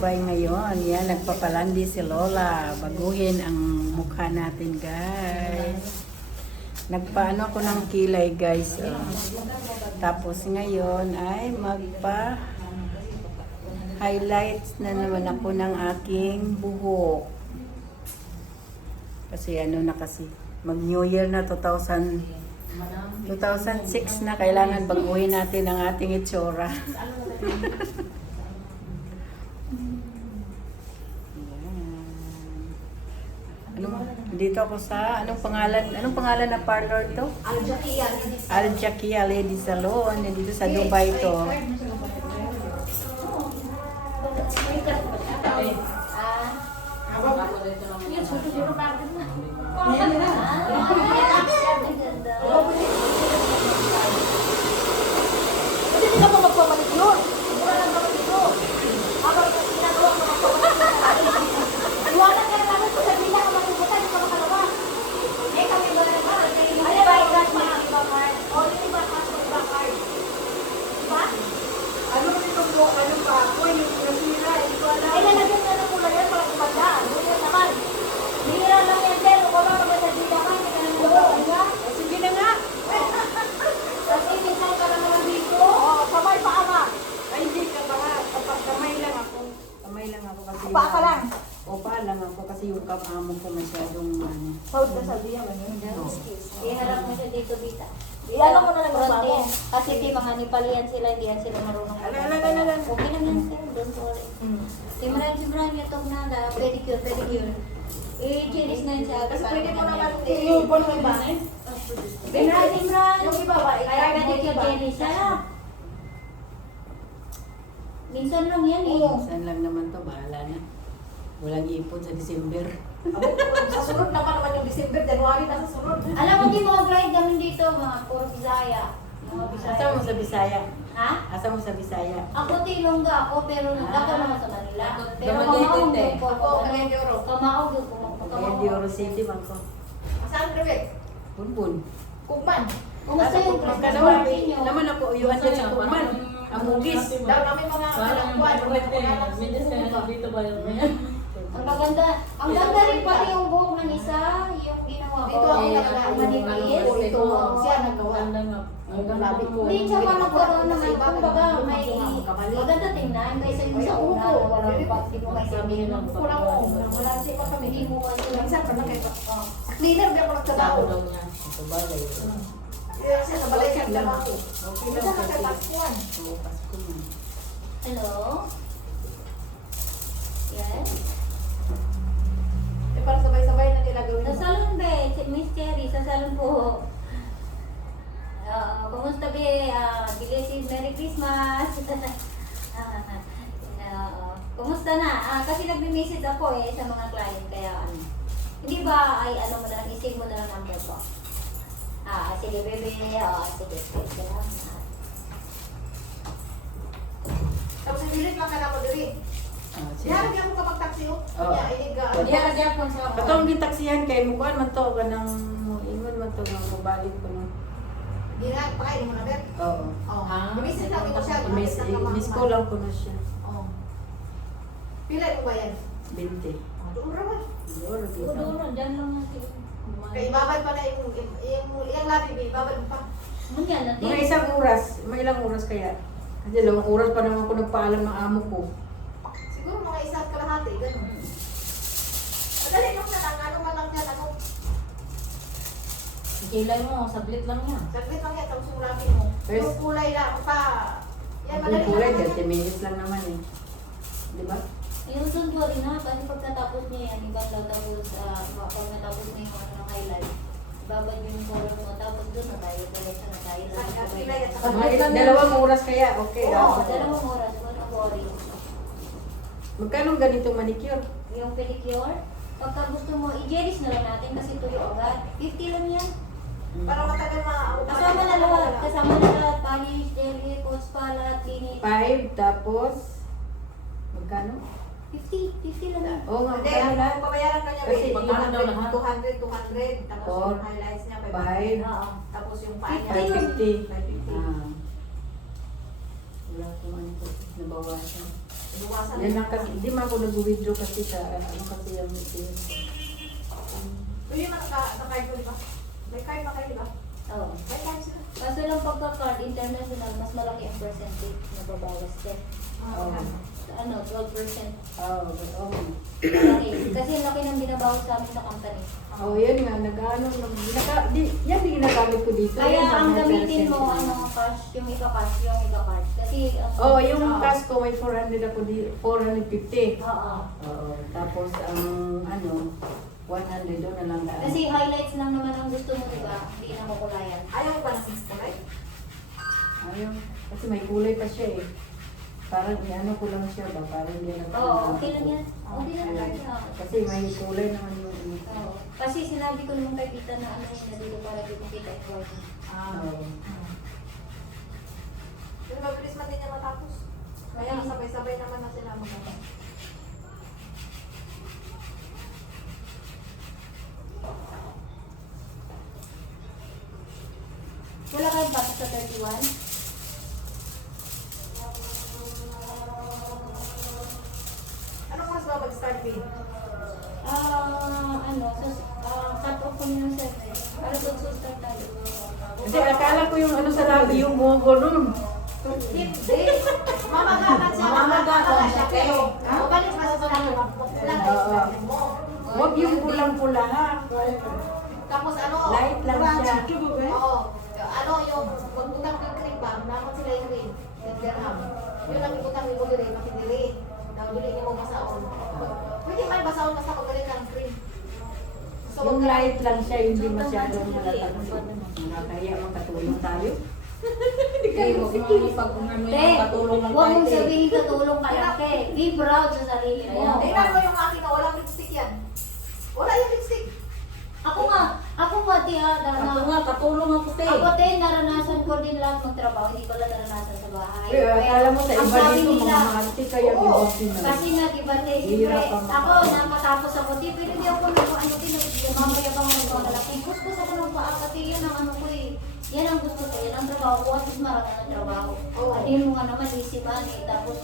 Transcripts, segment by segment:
Dubai ngayon. Yan, nagpapalandi si Lola. Baguhin ang mukha natin, guys. Nagpaano ako ng kilay, guys. Tapos ngayon ay magpa-highlights na naman ako ng aking buhok. Kasi ano na kasi, mag-New Year na 2006 na, kailangan baguhin natin ang ating itsura. Dito ako sa, anong pangalan na parlor to? Al-Jakia Ladies Salon. Dito sa Dubai to. Hindi ka pa magpamanicure. Mura lang naman dito. Habang ginagawa ko magpamanicure. Iwanan ka na namin kung sabi na ka matubutan, hindi ka makalawa. Eh kami ba na ba? Ay, ba? Cash mo yung iba card. O, yung iba cash mo iba card. Diba? Ano ba itong buhok? Ano pa? Ako yung nasira. Ay, lalagyan na ng kulay yan para kumandaan. Ano naman? Hira lang yan, pero kung ano ba sa dita ka, hindi ka nang buhok. Sige na nga. Kasi minsan ka lang naman dito. Oo, kamay pa ama. Ay, hindi ka ba? Kamay lang ako. Kamay lang ako kasi. Pa ka lang. O pa lang ako kasi yung kamamo ko masyadong ano. Hold ka sa diya ba yun? Iharap mo siya dito, Bita. Iano mo na lang yung Frontin. babo. Kasi di mga Nepalian sila, hindi yan sila marunong. Ala. Okay lang yan sir, don't worry. Simran niya itong nada, pedicure. I-chinis na yun siya. Kasi pwede mo naman i-upon mo iba. Simran! Yung iba ba? Kaya pedicure chinis siya. Minsan lang yan eh. Saan lang naman to, bahala na. Walang ipon sa December. Sa sunod naman yung December, January na sa sunod. Alam mo, di mga grade kami dito, mga puro Bisaya. Mga Bisaya. Asa mo sa Bisaya? Ha? Asa mo sa Bisaya? Ako tilongga ako, pero ako naman sa Manila. Pero Dumaguete, kamaog te. ko. Ako, Cagayan de Oro. Kamaog ko. Kaya di Oro City man ko. Saan Rewet? Bunbun. Kugman. Kumusta yung Magkanawa, Christmas ninyo? naman ako uyuhan dyan sa Kuman. Ang bugis. Daw namin mga kalangkuan. Ang ganda rin pati yung buhok ng isa, yung ginawa ko. Dito ako nagdaan. manipis. Ito, siya nagawa. Ang labi ko. Hindi siya pa nagkaroon ng Sa iba, kumbaga may kamali. maganda tingnan kaysa yung sa una na walang pati mo kasi Kulang mo. Wala siya pa kami. hindi mo kasi lang Minsan pa na kayo. Sa cleaner, di ako nagtrabaho. Sa balay. Kaya siya sa balay siya nagtrabaho. Okay lang Minsan kasi. nakatagpuan. Oo, Pasko na. Hello? Yes? Eh, para sabay-sabay na nila gawin. Sa salon be, Miss Cherry, sa salon po. Kumusta be? Belated Merry Christmas! Kumusta na? Kasi nagme-message ako sa mga client, kaya ano. Hindi ba ay ano mo na lang, isig mo na lang number ko? Sige bebe, sige, salamat. Tapos ibilit lang ka na mo diri. Sige. Diyan ako kapag taxi oh. Oo. Kanya inig ka. Katong gitaksihan kay mukuan man to kanang ingon man to nga mabalik ko no. Dira pakain mo na bet. Oo. Oh. Imisin lang ko siya. Miss ko lang ko na siya. Oh. Pila mo ba yan? 20. Doon raman. Siguro dito. Doon, dyan lang natin. Kaya ibabad pa na yung labi, ibabad mo pa. Munyan natin. Mga isang oras, may ilang oras kaya. Kasi 2 oras pa naman ako nagpaalam ng amo ko. Siguro mga isa't kalahati, gano'n. Madali lang na lang, ano man lang yan, ano. Kilay mo, sablit lang yan. Saglit lang yan, tapos yung labi mo. First- Yung kulay lang, pa. Yan, Ang madali kulay, lang yan. 30 minutes lang naman eh. Di ba? Yung don't worry na, kasi pagkatapos niya yan, ibang daw tapos, pag natapos niya yung ano, highlight, babad yung color mo, tapos doon na tayo, diretso na tayo. Dalawang oras kaya, okay. Oo, 2 oras, don't worry. Magkano ganitong manicure? Yung pedicure, pagka gusto mo, i-jeris na lang natin kasi tuyo agad. 50 lang yan. Para matagal maaabot. Kasama na lahat, polish, jelly, post pa, lahat, linis. 5, tapos magkano? 50 lang yan. Oo nga, Hindi, magkano ang lahat? babayaran ka niya, Kasi babe, magkano daw 200, lahat? 200, tapos Four. yung highlights niya, 5, Oo. tapos yung paa niya, 550. 550. Ah. Wala ko ano ko, nabawasan. Iwasan Yan lang kasi, hindi man ako nag-withdraw kasi sa, ano kasi yung meeting. Pwede man naka-card ko, di ba? May card ba kayo, di ba? Oo. May card sila. Kaso lang pagka-card international, mas malaki ang percentage na babawas din. Oo. Ano, 12%. Oo. Malaki. Kasi ang laki ng binabawas sa amin sa company. Oh, yan nga, yan din ginagamit ko dito. Kaya Yan, ang mga gamitin mo, percentage. cash, yung ika-cash, yung ika-card. Kasi, Oh, yung cash ko may 400 ako di 450. Oo. Oo. Tapos ang ano, 100 doon na lang daan. Kasi highlights lang naman ang gusto mo, di ba? Hindi na kukulayan. Ayaw mo ba ng 6 right? Ayaw. Kasi may kulay pa siya eh. Parang ano ko lang siya ba? Parang hindi lang. Oo, okay lang yan. Okay lang yan. Oo. Kasi may kulay naman yung Oo. Kasi sinabi ko naman kay Tita na ano yun na dito para dito kita i-forward. Oo. Pero mabilis man din niya matapos. Kaya sabay-sabay naman na sila magkakaroon. Wala kayong bata sa 31? Anong oras ba mag-start, babe? Cut off ko nyo sa para start tayo. Kasi akala ko yung ano sa labi yung buong ganun. Hindi. Mamagakan siya. Mamagakan siya. Pero, balik pa sa sinabi mo. Lang mo. Huwag yung pulang-pula ha. Tapos ano? Light lang siya. Oo. Ano yung pagutang ng cream ba? Naman sila yung cream. Yung dirham. Yung nakikutang mo dili, makidili. Daw dili niyo mo basaon. Pwede man basaon basta pag galing ng cream. So, Yung wag ka- light lang siya, hindi masyadong malatag. Kaya makatulong tayo. Te, huwag mong sabihin katulong ka lang, te. Be proud sa sarili mo. Tingnan mo yung akin na walang lipstick yan. Wala yung lipstick. Ako nga, te, katulong ako Ako, te, naranasan ko din lahat magtrabaho. Hindi ko lang naranasan sa bahay. Akala mo sa Ang iba sabi dito, nila, mga mahati kaya oo, gibosin na. kasi nga, di ba, te, siyempre, Hirap ang- ako, napatapos ako, te, pero di ako ano, te, mamayabang ng mga lalaki. Kuskus ako ng paa, pati yan ang ano ko eh. Yan ang gusto ko, yan ang trabaho ko, at least marami ng trabaho. Oo. At yun mo nga naman, easy money, tapos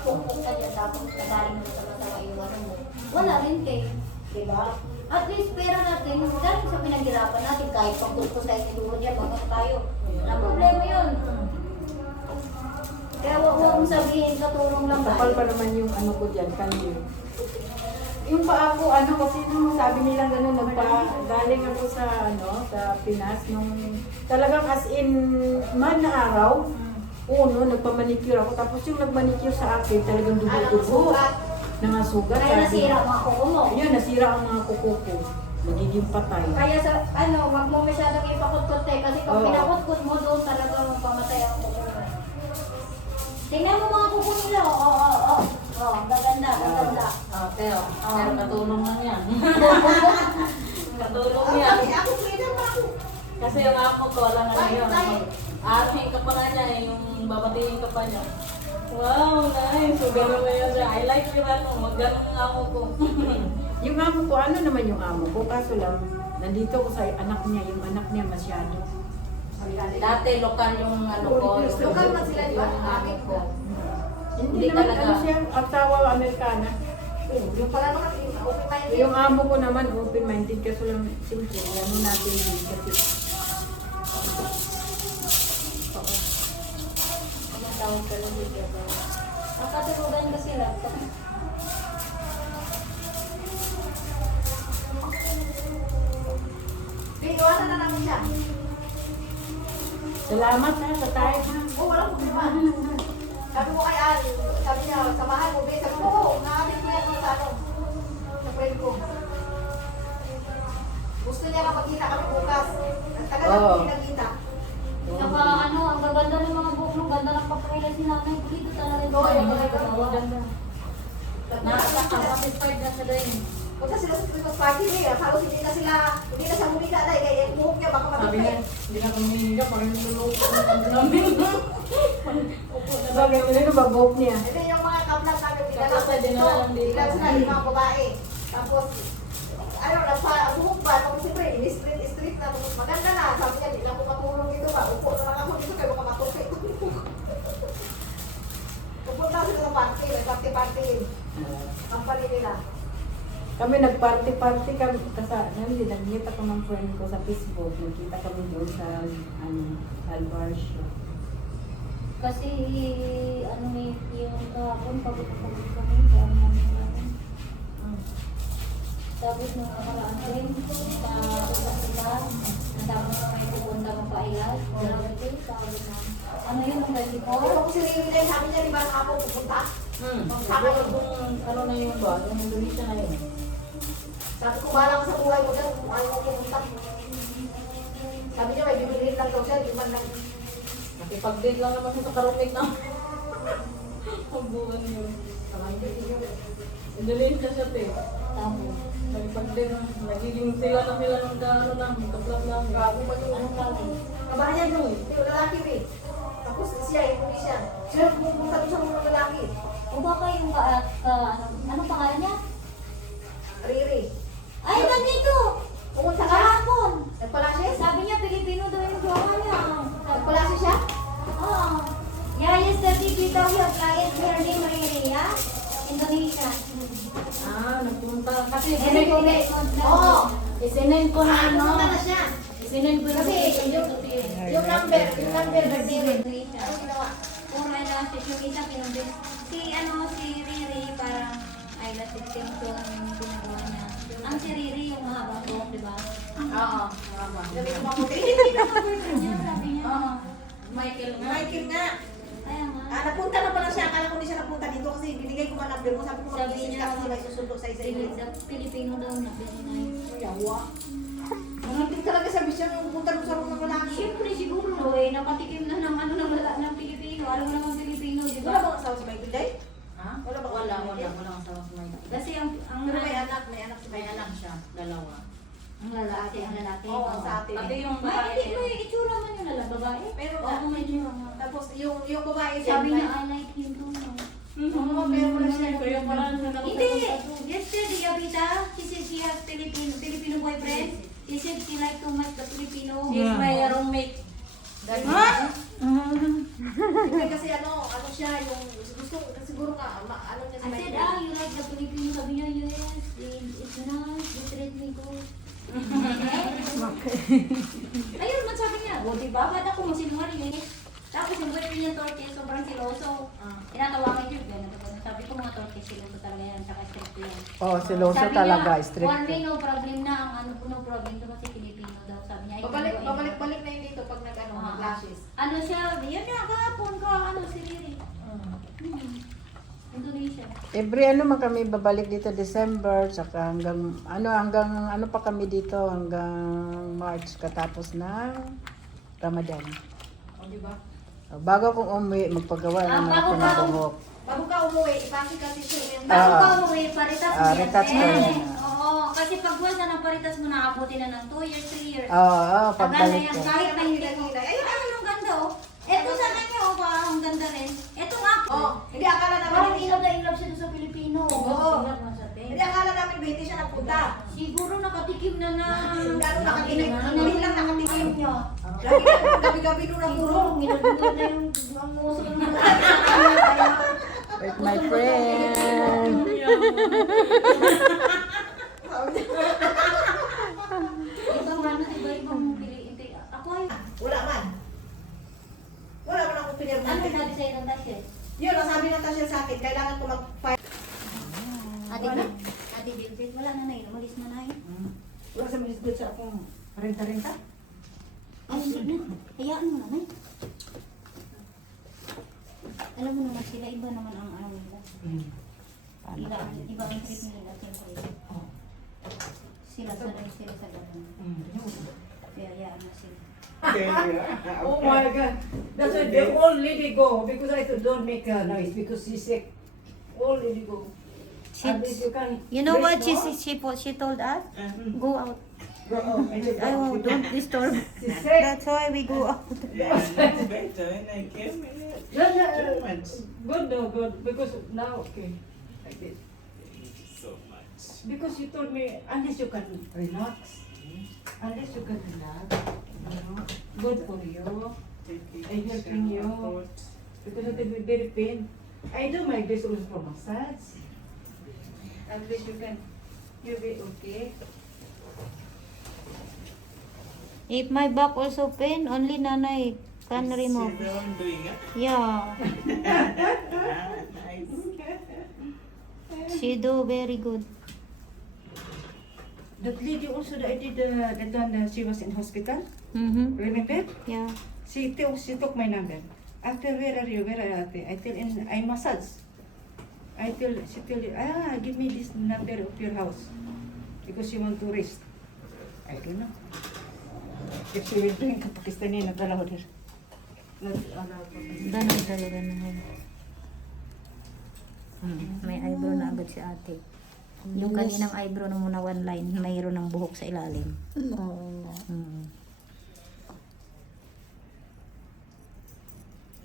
pukpuk ka dyan, tapos nagaling mo sa masama yung ano mo. Wala rin kayo, di ba? At least pera natin, galing sa pinaghirapan natin, kahit pag gusto tayo siguro niya, mga tayo. Walang problema yun. Kaya huwag mong sabihin, katulong lang Kapal pa naman yung ano ko dyan, kanyo. Yung pa ako, ano kasi nung sabi nila gano'n, galing ako sa, ano, sa Pinas, nung talagang as in, man na araw, uno, nagpamanicure ako, tapos yung nagmanicure sa akin, talagang dugo-dugo. Nangasugat. Kaya nasira ang mga kuko mo. Ayun, nasira ang mga kuko ko. Nagiging patay. Kaya sa, wag mo masyadong ipakutkot eh, kasi pag Oo. pinakutkot mo doon, talaga magpamatay ang kuko mo. Tingnan mo mga kuko nila, oo. Ang gaganda. Pero katulong lang yan. Katulong yan. Ako freedom pa ako. Kasi yung amo ko, wala nga ngayon. Ating ka pa nga niya, yung babatiin ka pa niya. Wow, nice. So, gano'n ngayon siya. I like your ano, gano'n ang amo ko. Yung amo ko, ano naman yung amo ko? Kaso lang, nandito ko sa anak niya, yung anak niya masyado. Dati, lokal yung ano ko. Lokal man sila, di ba? Yung amo ko. Hindi Hindi naman talaga. ano siya, asawa Amerikana. Yung pala naman, open-minded. Yung amo ko naman, open-minded. Kaso lang, simple, ano natin din kasi. Ang tawag ka lang dito. Nakatulugan ba sila? Iwanan na namin siya. Salamat ha, sa tayo ha. Oo, walang problema. Sabi ko kay Al, sabi niya, samahan mo, babe. Sabi ko, oo, nakapit ko yan sa ano, sa friend ko. Gusto niya na magkita kami bukas. Ang tagal na Oo. kami nagkita. Saka ang gaganda ng mga buhok mo, ganda ng pagkailan si nanay. Dito talaga Oo, yung mga ganda. Nakaka-satisfied na siya rin. Punta sila sa Christmas party niya. Halos hindi na siya humita dahil kaya yung buhok niya baka Sabi matupin. niya, hindi na kami hininga, parang niluloko ang namin. Bagay mo na babok niya. Ito yung mga kaplan namin. Kaplan sa dinala lang dito. Ilan sila, yung mga babae. Tapos, ano, buhok ba? Tapos siyempre, street na. Tapos maganda na. Sabi niya, hindi na ako matulong dito ba? Upo na lang ako dito kaya baka matupin. Upo pupunta sila sa party, may party-party. Company nila. Kami nag-party-party kami kasi nag-meet ako ng friend ko sa Facebook. Nakita kami doon sa Alvarsio. Kasi, ano yung kahapon, pagod kami, kaya namin. Tapos nung nakaraan din, sa una sila, natapos na may pupunta ka pa ilas. Grabe din, pagod na. Ano yun, ang 24? Pero kung si Rinilay, sabi niya, di ba ako pupunta? Siguro kung ano na yung ba, yung Indonesia na yun. Sabi ko, bahala ka sa buhay mo dyan, kung ayaw mo pupunta. Sabi niya, may bibilihin lang daw siya, di man lang. Nakipag-date lang naman siya sa karumig na. Ang buwan yun. Indonesia siya, te. Tapos, Nakipag-date lang. Nagiging sila na sila ng ano lang, kaplap lang. Gago man yung anong tawag? kabahayan mo eh. Yung lalaki eh. Tapos siya, Indonesia. Siya pupunta doon sa mga lalaki. O baka yung anong pangalan niya? Riri. Ay, nandito! Pumunta Sa ka? kahapon! Nagpalasya? Sabi niya, Pilipino daw yung gawa niya. Nagpalasya siya? Oo. Yeah, yesterday we daw your client her name Maria, Indonesia. Nagpunta. Kasi Every day. Oo. isinend ko na ano. Pumunta na siya. Isinend ko na Kasi yung number nag-Riri. Indonesia. Ano ginawa? Puro elastic yung isa pinumbin. Si Riri parang elastic extension yung ginagawa niya. Ang si Riri yung mahabang buhok, di ba? Oo. Tama. Sabi ko mabuti. Hindi ka boyfriend niya, sabi niya. Oo. Michael nga. Michael nga. Kaya nga. Napunta na pala siya. Akala ko hindi siya napunta dito kasi binigay ko nga number mo. Sabi ko Sabi mag-message niya, ka kasi may susundo sa isa-isa. Pilipino daw na pinay. Yawa. Nangangting talaga sabi siya nung pupunta doon sa room ng lalaki. Siyempre siguro nakatikim na ng ng Pilipino. Alam mo naman Pilipino, di Wala ba? bang asawa si Michael Day? Ha? Wala ba? Wala ang asawa sa Michael. Kasi ang Pero may anak si May Michael. anak siya, dalawa. ang lalaki. Oo, sa atin. Pati yung May babae. hindi may itsura man yun na babae. Pero Oo, may itsura nga. tapos yung babae Sabi din, niya, I like him too. Oo, pero wala siya. Kaya pala siya Hindi! Yesterday, Abita, she said she has Filipino boyfriend. She said she like too much the Filipino. He's my roommate. Hindi kasi ano siya, yung gusto, siguro nga, ano niya si I said, Michael. you like the Filipino. Sabi niya, yes, it's nice, they treat me good. Ayun, man sabi niya, o diba, ba't ako masinungaling eh? Tapos yung boyfriend niya torte, sobrang siloso. Tinatawagan niya, gano'n. Sabi ko mga torte, siloso talaga yan, tsaka strict yan. Oh, siloso Sabi talaga, niya, strict. one day no problem na, ang ano no problem to kasi Pilipino daw. Sabi niya, Babalik na yun dito pag nag-lashes. Ano siya, yun nga, kahapon ka, ano si Riri. Indonesia. Every ano man kami babalik dito December saka hanggang ano pa kami dito hanggang March katapos ng Ramadan. O, di ba? Bago kong umuwi magpagawa naman ako ng buhok. Bago ka umuwi, ipasi kasi siya yung Bago ka umuwi, paritas mo yan. retouch ko eh. yan. Oo, kasi pag once na paritas mo, nakabuti na ng 2 years, 3 years. Oo, Tagal na pagbalik yan, ko. kahit na hindi mo. Ayun, Ayun, ayun, ang ganda oh. Eto sa kanya oh, parang ang ganda rin. Eto nga. Oh, hindi akala naman Parang hindi ilog na ilog siya doon sa Pilipino. Oo. Ilog na sa te. Hindi akala namin hindi siya napunta. Siguro nakatikim na na. Gano'n nakatikim. Hindi lang nakatikim. niya. Lagi gabi-gabi doon ang Siguro, puro. minulog na yung ang muso ng mga. With my friend. Ibang ano, iba-ibang pili. Ako ay, Wala man. Wala man akong pinirma. ano sabi sa'yo ng Tasha? Yun, ang sabi ng Tasha sa akin, kailangan ko mag-file. Ate Vincent, wala na na yun. Umalis na na yun. Wala sa milis doon sa akong renta-renta. Ay, hindi na. Hayaan mo na na yun. Alam mo naman sila, iba naman ang ano nila. Iba ang trip nila, siyempre. Sila sanay sila sa ganun. Kaya hayaan na sila. Oh my God. That's why they all lady go because I don't make a noise because she's sick. All lady go. At least you can. You know what rest, no? she told us? Go out. Go, oh, I said, Oh, don't disturb. she's sick. That's why we go out. No, no, good, no, good. Because now, okay, like this. Because you told me, unless you can relax, unless you can relax, you know, good for you. I helping you. Because it will be very pain. I do my best also for massage. At least you'll be okay. If my back also pain, only nanay can remove. She's the one doing it. Yeah, Nice. she do very good. That lady also that I did that one she was in hospital. Mm-hmm. Remember? Yeah. She took my number. After where are you? Where are you? I tell I massage. She tell you, give me this number of your house. Because she want to rest. I don't know. If she will bring Pakistani not allowed her. Not allowed Pakistani. Ganun talaga naman. May eyebrow na agad si ate. Yung kaninang eyebrow na muna one line, mayroon ng buhok sa ilalim. Mm.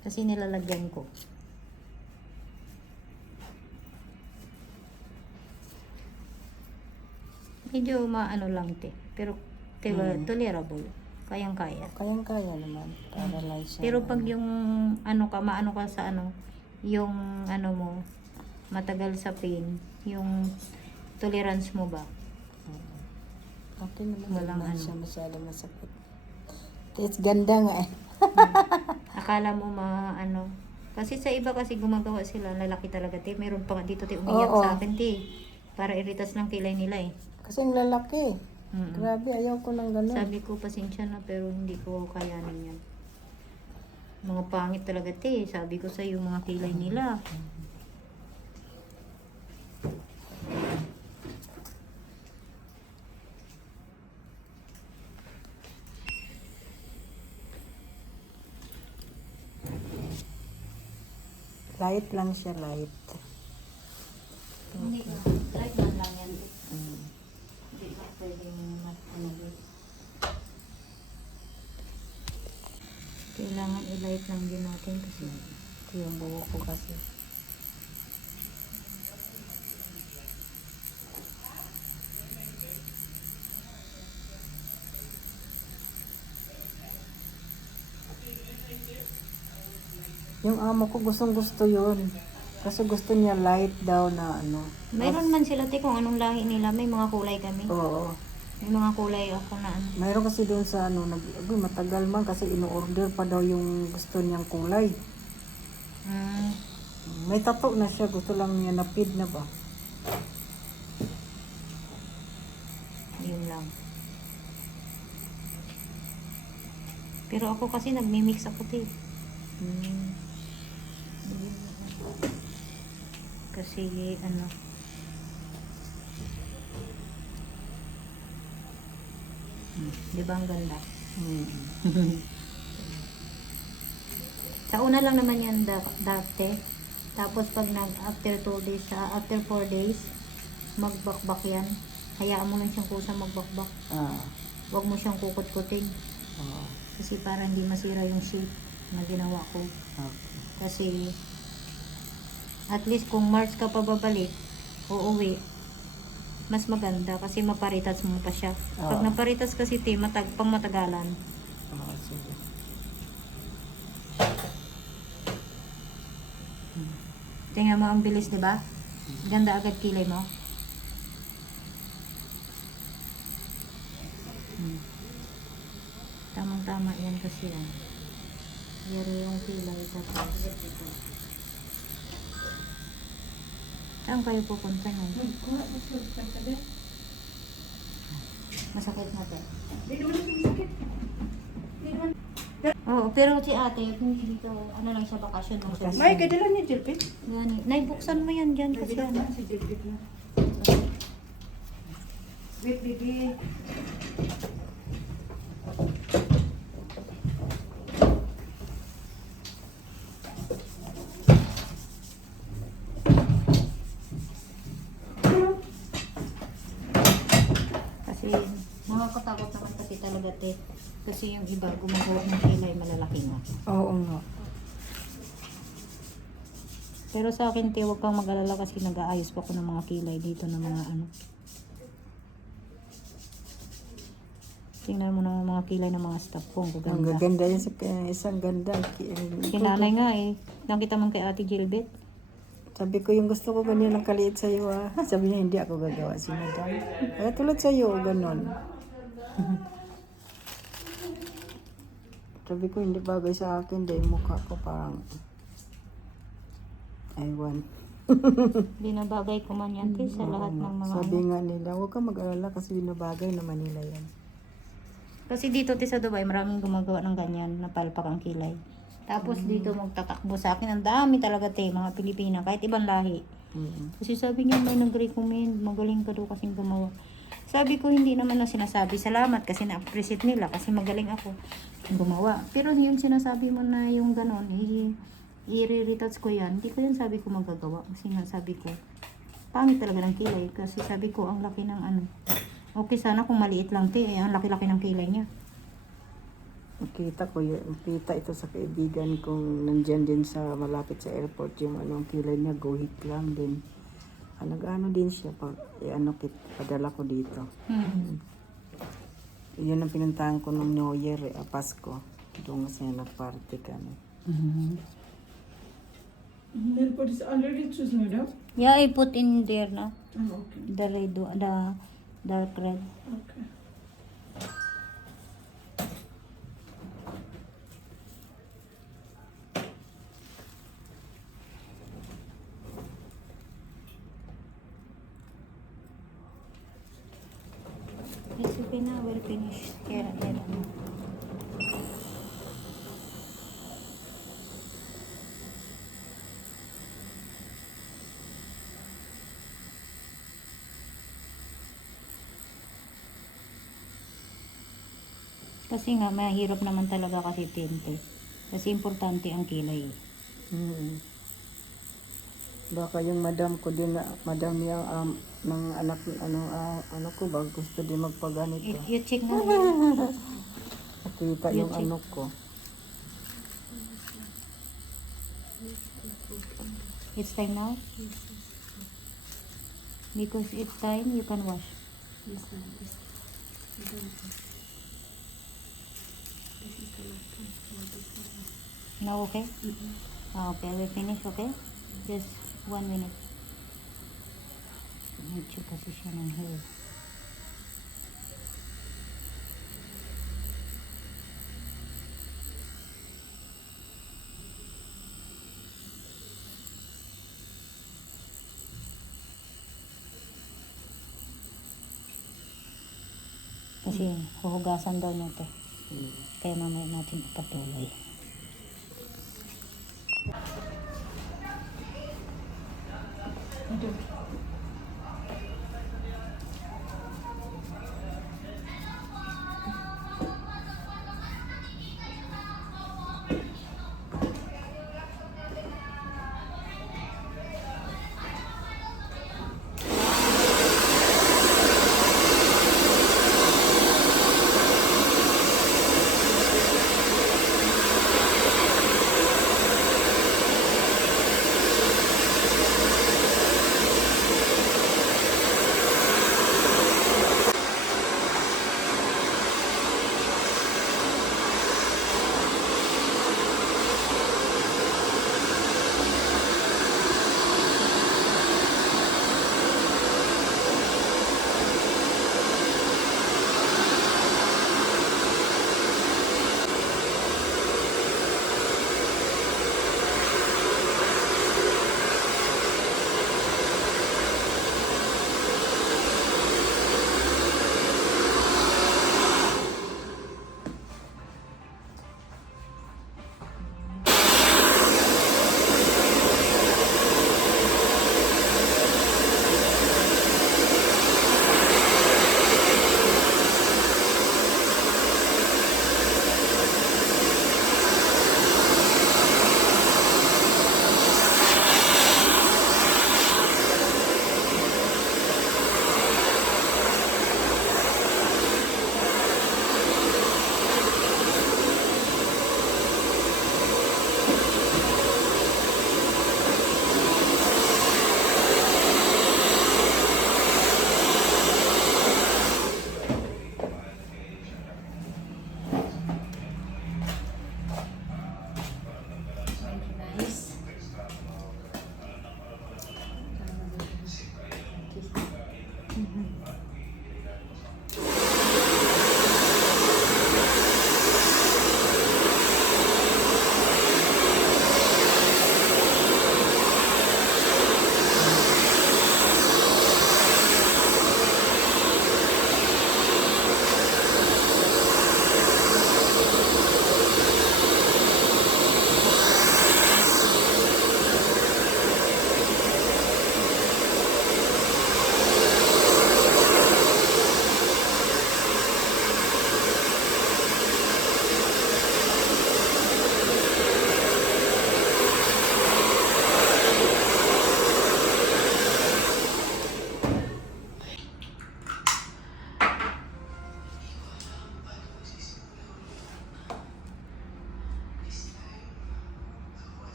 Kasi nilalagyan ko. Medyo maano lang te. Pero tolerable. Kayang-kaya. Kayang-kaya naman. Paralyze siya. Pero pag yung ano ka, maano ka sa ano, yung ano mo, matagal sa pain, yung tolerance mo ba? Okay naman. Walang Walang ano. siya masyado masakit. It's ganda nga eh. Akala mo ano, kasi sa iba kasi gumagawa sila, lalaki talaga te. Meron pa nga dito te, umiyak Oo. sa akin te. Para iritas ng kilay nila eh. Kasi ang lalaki. Mm-mm. Grabe, ayaw ko ng ganun. Sabi ko, pasensya na pero hindi ko kayanin yan. Mga pangit talaga te. Sabi ko sa yung mga kilay nila. Light lang siya, light. Hindi, like man lang yan. Hindi ba pwedeng ano din. Kailangan i-light lang din natin kasi Ito yung buhok ko kasi. Yung amo ko gustong gusto yun. Kasi gusto niya light daw na ano. mayroon man sila te kung anong lahi nila. May mga kulay kami. Oo. May mga kulay ako na ano. Mayroon kasi doon sa ano, matagal man kasi ino-order pa daw yung gusto niyang kulay. Mm, May tattoo na siya, gusto lang niya napid na ba? yun lang. Pero ako kasi nagmi-mix ako te. Kasi ano, di ba ang ganda? Sa una lang naman yan dati. Tapos pag after 2 days, after 4 days, magbakbak yan. Hayaan mo lang siyang kusang magbakbak. Ah. Huwag mo siyang kukut-kutin. Oo. Kasi para hindi masira yung shape na ginawa ko. Okay. Kasi at least kung March ka pa babalik, uuwi, mas maganda kasi maparitas mo pa siya. Pag Oo. naparitas kasi pang matagalan. Oo, sige. Tingnan mo ang bilis, di ba? Ganda agad kilay mo. Tamang-tama yan kasi yan. Yaro yung kilay tapos. Saan kayo pupunta nun? Masakit natin. Oo, pero si ate, hindi dito, ano lang siya, bakasyon lang siya. May kadala niya, Jilpin. Gani. Nay, buksan mo yan dyan kasi ano. Si Jilpin na. Wait, baby. Kasi nakakatakot naman kasi talaga te. Kasi yung iba gumagawa ng kilay malalaki nga. Oo nga. Pero sa akin te, huwag kang mag-alala kasi nag-aayos pa ako ng mga kilay dito ng mga ano. Tingnan mo na mga kilay ng mga staff ko. Ang Ang gaganda. gaganda yan sa isang ganda. Si nanay nga eh. Nakita mo kay Ate Gilbert. Sabi ko, yung gusto ko ganyan ang kaliit sa'yo ah. Sabi niya, hindi ako gagawa si madam. Kaya tulad sa'yo, ganon. Sabi ko, hindi bagay sa akin. Dahil mukha ko parang, aywan. Binabagay ko man yan, te, sa lahat ng mga Sabi nga nila, huwag kang mag-alala kasi binabagay naman nila yan. Kasi dito, te, sa Dubai, maraming gumagawa ng ganyan, napalpak ang kilay. Tapos dito magtatakbo sa akin, ang dami talaga, te, mga Pilipina, kahit ibang lahi. Kasi sabi niya, may nag-recommend, magaling ka daw kasing gumawa. Sabi ko, hindi naman na sinasabi salamat kasi na-appreciate nila kasi magaling ako gumawa. Pero yung sinasabi mo na yung ganon, i-retouch ko yan, hindi ko yan sabi ko magagawa. Kasi nga sabi ko, pangit talaga ng kilay. Kasi sabi ko, ang laki ng ano. Okay sana kung maliit lang, te, ang laki-laki ng kilay niya. Nakita ito sa kaibigan kong nandyan din sa malapit sa airport yung anong kilay niya, guhit lang din. Nag-ano din siya, padala ko dito. Yun ang pinuntahan ko nung New Year, Pasko. Doon kasi nag-party kami. Nail polish already choose, madam. Yeah, I put in there na. Oh, okay. The red, the dark red. Okay. It's okay na, we'll finish. Here, here. Kasi nga, mahirap naman talaga kasi tinte. Kasi importante ang kilay. Baka yung madam ko din, madam yung ng anak, ano ko ba, gusto din magpaganito. You check na. Nakita yung ano ko. It's time now? Because it's time, you can wash. Now okay? Okay, we finish, okay? Just 1 minute. Medyo kasi siya ng hair. Kasi huhugasan daw niya ito. Kaya mamaya natin ipatuloy.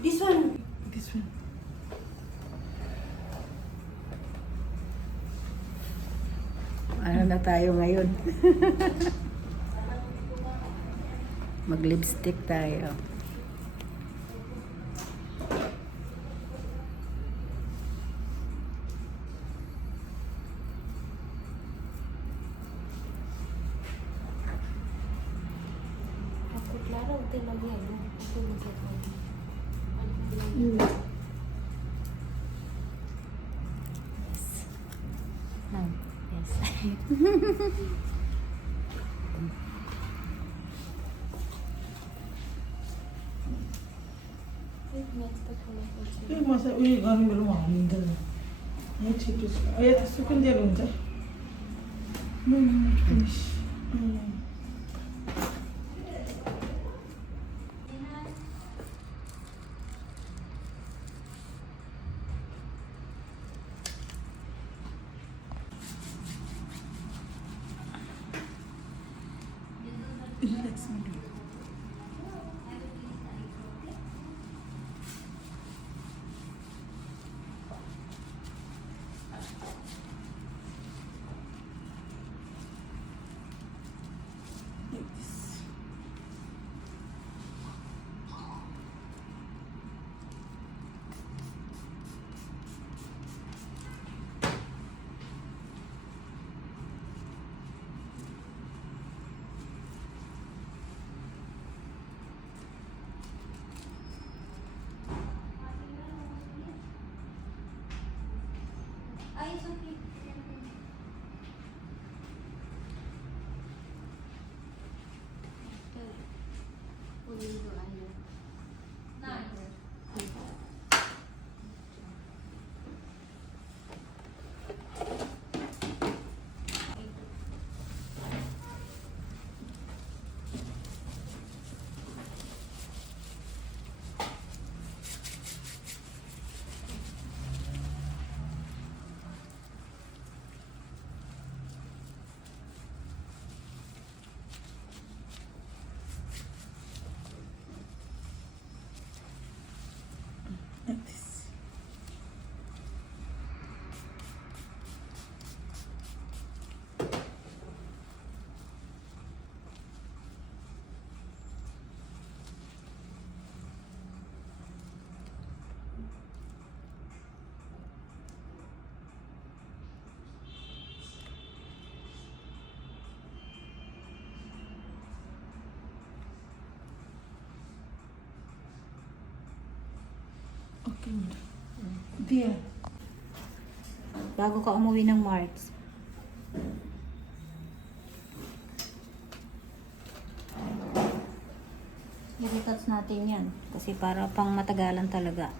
This one. This one. Ano na tayo ngayon? Mag-lipstick tayo. Ako, Clara, huwag tayo mag-yan. Ako, mag-yan. ए मसा उयो गर्नु बेलामा हालिँदैन यहाँ छिटो छ ए त्यस्तो पनि दिएर हुन्छ Ay, it's okay. Okay. Dear. Bago ka umuwi ng March. I-retouch natin yan. Kasi para pang matagalan talaga.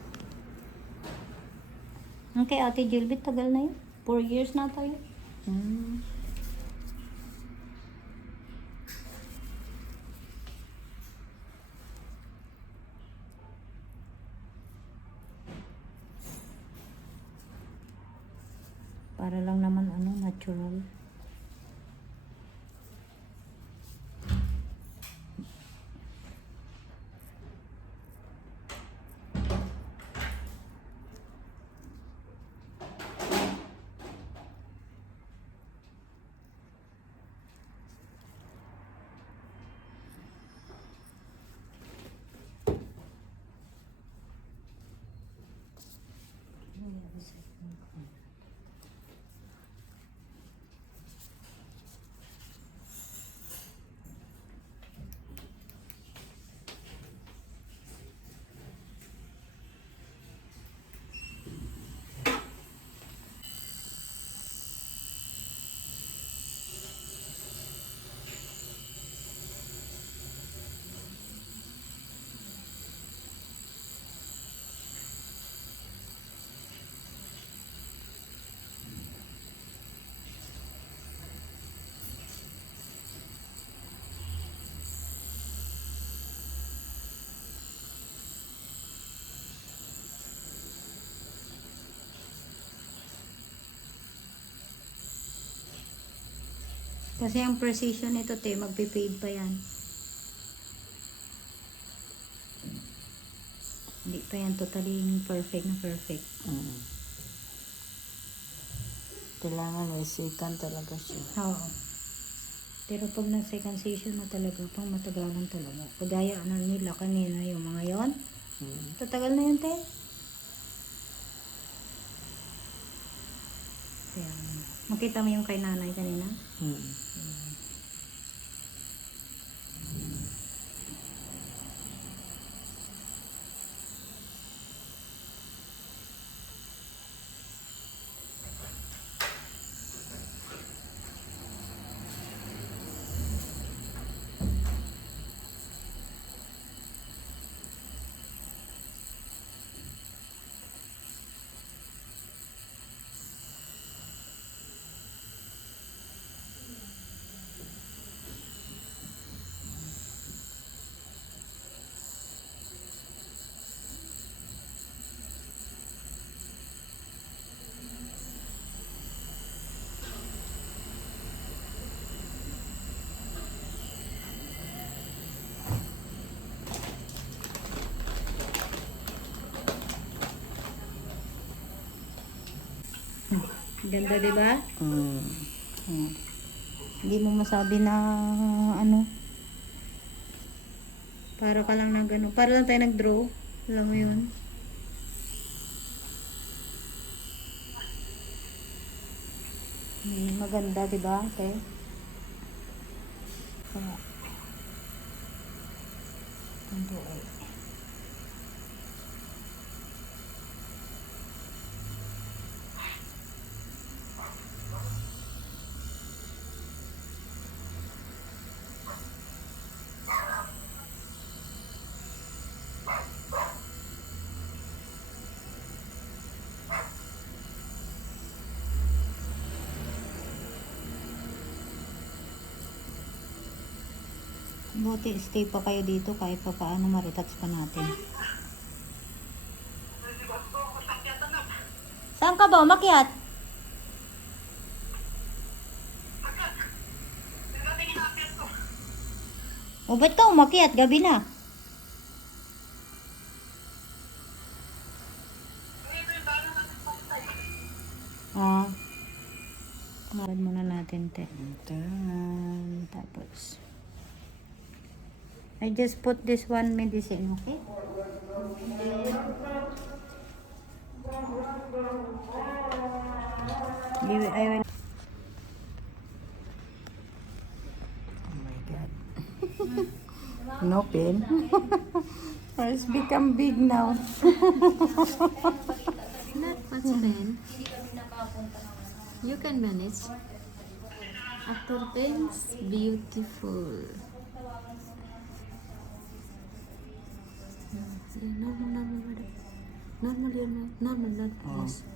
Okay, Ate Jilbit, tagal na yun. 4 years na tayo. Para lang naman natural. Kasi ang precision nito, magpe-fade pa yan. Hindi pa yan totally perfect na perfect. Kailangan may second talaga siya. Oo. Pero pag nag-second session na talaga, pang matagalan talaga. Kagaya nila kanina, yung mga yon. Tatagal na yun, te. Kaya, makita mo yung kay nanay kanina? Ganda, di ba? Hindi mo masabi na para ka lang para lang tayo nag-draw. Alam mo yun? Maganda, di ba? Okay. Kaya, Buti stay pa kayo dito kahit pa paano maritats pa natin. Saan ka ba umakyat? O ba't ka umakyat? Gabi na. Ah. Tingnan muna natin, te. Tapos. I just put this one medicine, okay? I will. Oh my God. No pain. It's become big now. Not much pain. You can manage. After things, beautiful. Normal. Yes.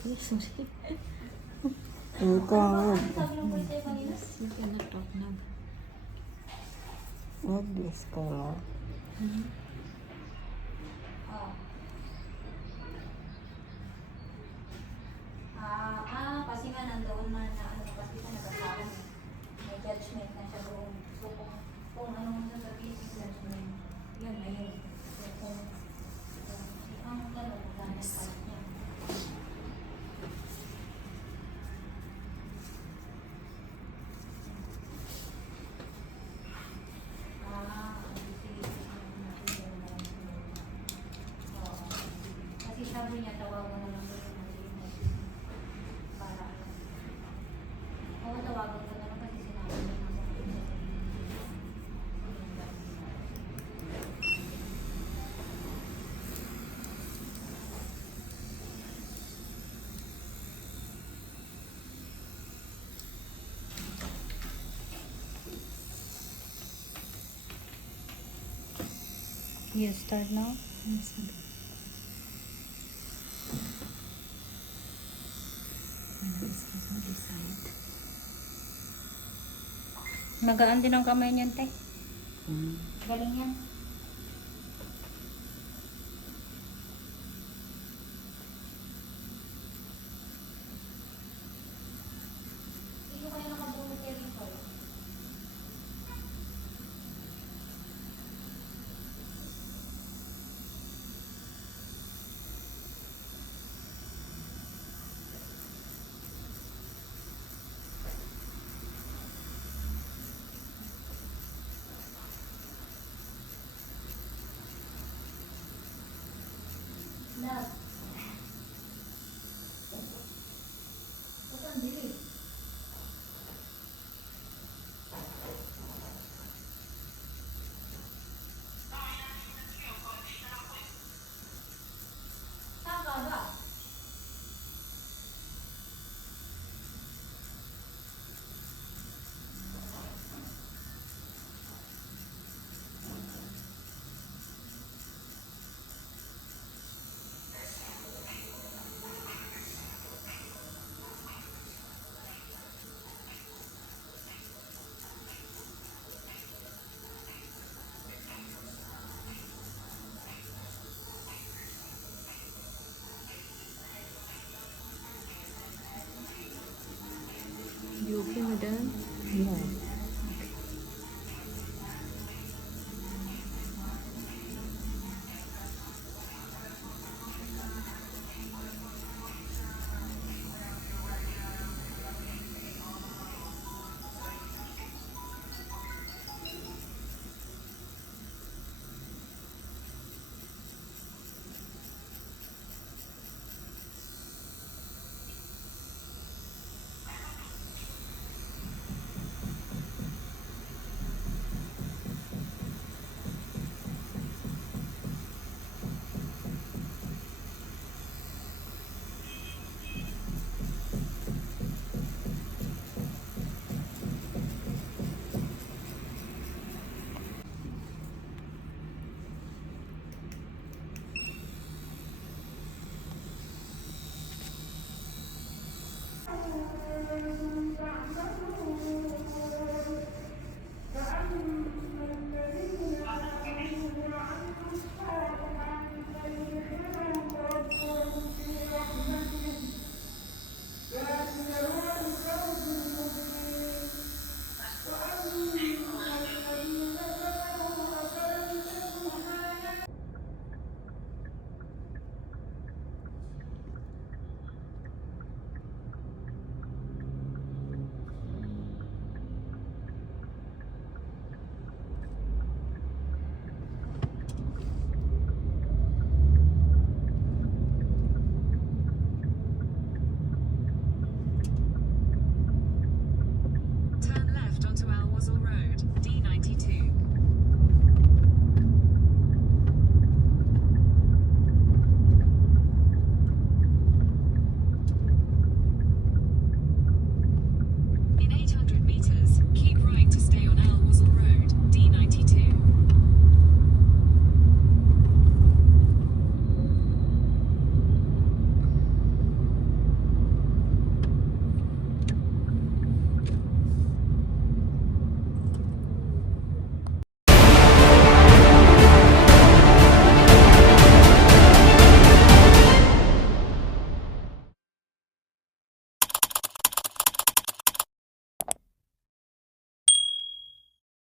Okay, sorry. Ikaw. You cannot talk now. What this color? Kasi nga nandoon na ano, kasi ka nagkasama. May judgment na siya doon. So, kung ano mo sasabihin, may judgment. Yun, ayun. So, kung ang gano'n, gano'n sa niya. Kasi sabi niya, tawagan na lang doon. Para oo, tawagan ko na lang kasi sinabi niya na You start now? Yes. Magaan din ang kamay niyan, te. Galing yan. hindi ko kaya nakabulog kayo dito. Love. Ba't ang dilim? Saan ka ba? You okay, madam?